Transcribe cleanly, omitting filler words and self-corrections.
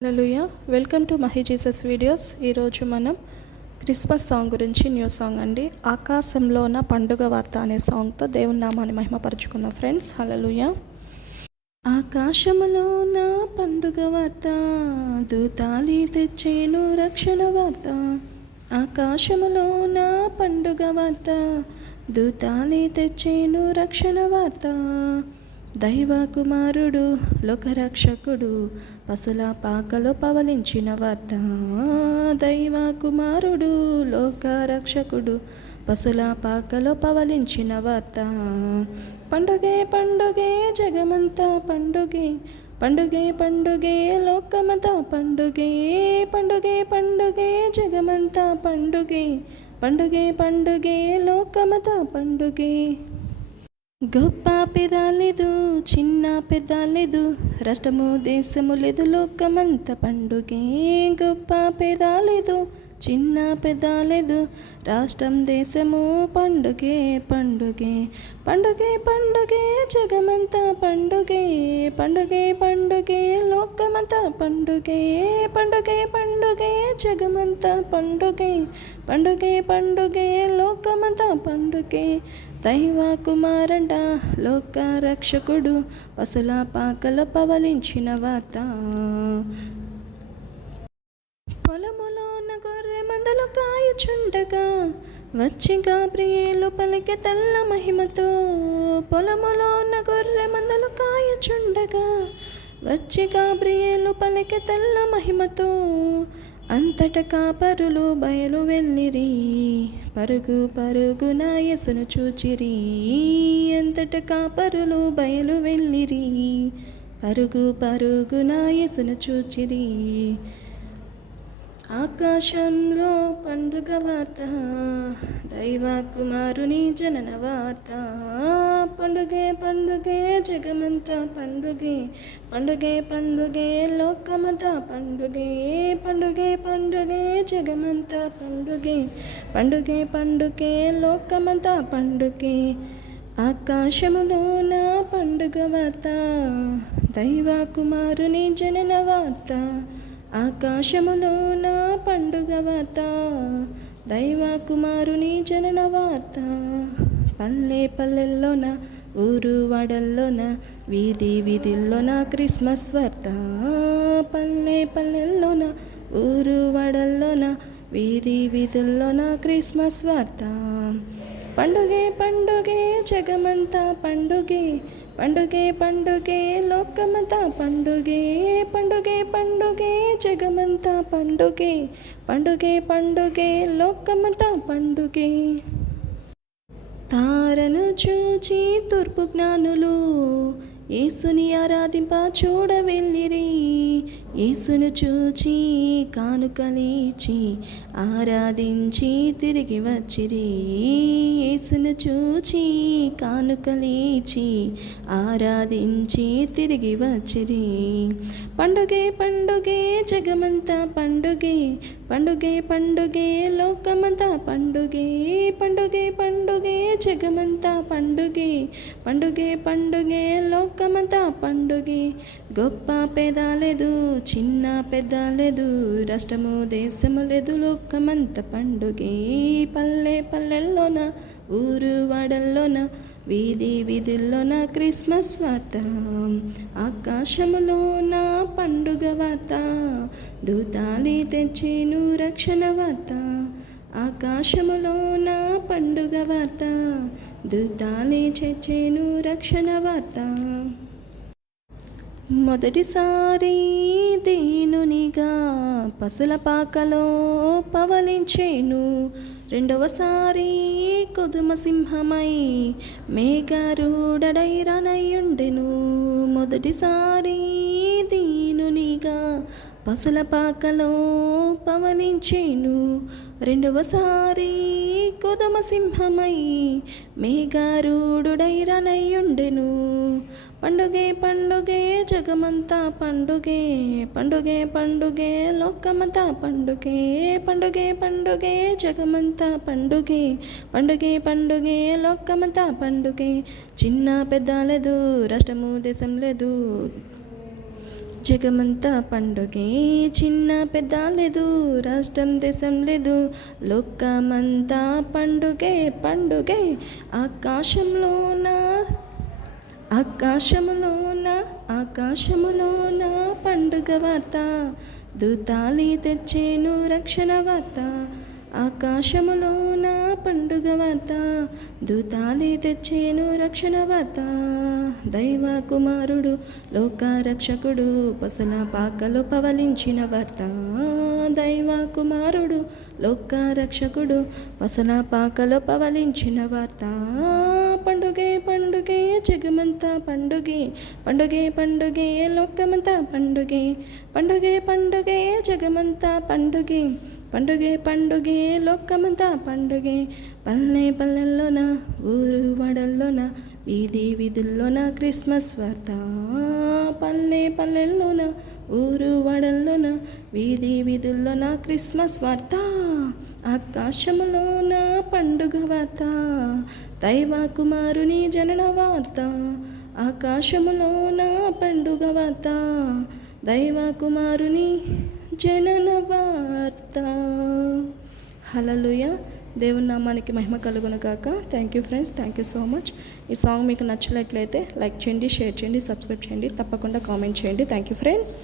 Hallelujah. Welcome to Mahi Jesus videos. ఈరోజు మనం Christmas song గురించి న్యూ సాంగ్ అండి. ఆకాశంలోన పండుగ వార్త అనే సాంగ్తో దేవుని నామాన్ని మహిమపరుచుకుందాం ఫ్రెండ్స్. హల్లెలూయా. ఆకాశములోన పండుగ వార్త, దూతాలి తెచ్చేను రక్షణ వార్త. ఆకాశములోన పండుగ వార్త, దూతాలి తెచ్చేను రక్షణ వార్త. దైవ కుమారుడు లోకరక్షకుడు పశుల పాకలో పవలించిన వార్త. దైవ కుమారుడు లోకరక్షకుడు పశుల పాకలో పవలించిన వార్త. పండుగే పండుగే జగమంతా పండుగే, పండుగే పండుగే లోకమంతా పండుగే. పండుగే పండుగే జగమంతా పండుగే, పండుగే పండుగే లోకమంతా పండుగే. గొప్ప పెదాలేదు, చిన్న పెదాలేదు, రాష్ట్రము దేశము లేదు, లోకమంత పండుగే. గొప్ప పెదాలేదు, చిన్న పెదాలేదు, రాష్ట్రం దేశము పండుగే పండుగే. పండుగే పండుగే జగమంతా పండుగే, పండుగే పండుగే లోకమంతా పండుగే. పండుగే పండుగే జగమంతా పండుగే, పండుగే పండుగే లోకమంతా పండుగే. దైవ కుమారుడ లోక రక్షకుడు పశుల పాకలో పవలించిన వార్త. పొలములోన గొర్రె మందలు కాయుచుండగా వచ్చి గాబ్రియేలు పలికె తెల్ల మహిమతో. పొలములోన గొర్రె మందలు కాయుచుండగా వచ్చి గాబ్రియేలు పలికె తెల్ల మహిమతో. అంతట కాపరులు బయలు వెళ్ళిరి, పరుగు పరుగున యేసును చూచిరి. అంతట కాపరులు బయలు వెళ్ళిరి, పరుగు పరుగున యేసును చూచిరి. ఆకాశంలో పండుగ వార్త, దైవ కుమారుని జనన వార్త. పండుగే పండుగే జగమంతా పండుగే, పండుగే పండుగే లోకమంతా పండుగే. పండుగే పండుగే జగమంతా పండుగే, పండుగే పండుగే లోకమంతా పండుగే. ఆకాశములోన పండుగ వార్త, దైవ కుమారుని జనన వార్త. ఆకాశములోన పండుగ వార్త, దైవ కుమారుని జనన వార్త. పల్లె పల్లెల్లోన, ఊరు వాడల్లోన, వీధి వీధుల్లోన క్రిస్మస్ వార్త. పల్లె పల్లెల్లోన, ఊరు వాడల్లోన, వీధి వీధుల్లోన క్రిస్మస్ వార్త. పండుగే పండుగే జగమంతా పండుగే, పండుగే పండుగే లోకమంతా పండుగే. పండుగే పండుగే జగమంతా పండుగే, పండుగే పండుగే లోకమంతా పండుగే. తారను చూచి తూర్పు జ్ఞానులు యేసుని ఆరాధింప చూడ వెళ్ళిరి. యేసును చూచి కానుకలిచ్చి ఆరాధించి తిరిగి వచ్చిరి. యేసును చూచి కానుకలిచ్చి ఆరాధించి తిరిగి వచ్చిరి. పండుగే పండుగే జగమంతా పండుగే, పండుగే పండుగే లోకమంతా పండుగే. పండుగే పండుగే జగమంతా పండుగే, పండుగే పండుగే లోకమంతా పండుగే. గొప్ప పెదాలేదు, చిన్న పెదాలేదు, రాష్ట్రము దేశము లేదు, లోకమంతా పండుగే. పల్లె పల్లెల్లోన, ఊరు వాడల్లోన, వీధి వీధుల్లోన క్రిస్మస్ వార్త. ఆకాశములోన పండుగ వార్త, దూతాలి తెచ్చేను రక్షణ వార్త. ఆకాశములోన పండుగ వార్త, దూతాలి తెచ్చేను రక్షణ వార్త. మొదటిసారి దీనునిగా పశుల పాకలో పవలించేను. రెండవసారి కొదుమ సింహమై మేఘారూఢడై రానయ్యుండెను. మొదటిసారి దీనునిగా పశుల పాకలో పవలించేను. రెండవసారి కొదమ సింహమై మేఘారూఢుడై రానయ్యుండెను. పండుగే పండుగే జగమంతా పండుగే, పండుగే పండుగే లోకమంతా పండుగే. పండుగే పండుగే జగమంతా పండుగే, పండుగే పండుగే లోకమంతా పండుగే. చిన్న పెద్ద లేదు, రాష్ట్రము దేశం లేదు, జగమంతా పండుగే, చిన్న పెద్ద లేదు, రాష్ట్రం దేశం లేదు, లోకమంతా పండుగే పండుగే. ఆకాశములోన పండుగ వార్త, దూతాలి తెచ్చేను రక్షణ వార్త. ఆకాశములోన పండుగ వార్త, దూతాలి తెచ్చేను రక్షణ వార్త. దైవ కుమారుడు లోకరక్షకుడు పసల పాకలో పవలించిన వార్త. దైవ కుమారుడు లోకరక్షకుడు పసల పాకలో పవలించిన వార్త. పండుగే పండుగే జగమంతా పండుగే, పండుగే పండుగే లోకమంతా పండుగే, పండుగే పండుగే జగమంతా పండుగే, పండుగే పండుగే లోకమంతా పండుగే. పల్లె పల్లెల్లోన, ఊరు వాడల్లోన, వీధి వీధుల్లోన క్రిస్మస్ వార్త. పల్లె పల్లెల్లోన, ఊరు వాడల్లోన, వీధి వీధుల్లోన క్రిస్మస్ వార్త. ఆకాశములోన పండుగ వార్త, దైవ కుమారుని జనన వార్త. ఆకాశములోన పండుగ వార్త, దైవ కుమారుని జనన వార్త. హల్లెలూయా. దేవుని నామానికి మహిమ కలుగును గాక. Thank you friends, thank you so much. ఈ సాంగ్ మీకు నచ్చినట్లయితే లైక్ చేయండి, షేర్ చేయండి, సబ్స్క్రైబ్ చేయండి, తప్పకుండా కామెంట్ చేయండి. Thank you friends.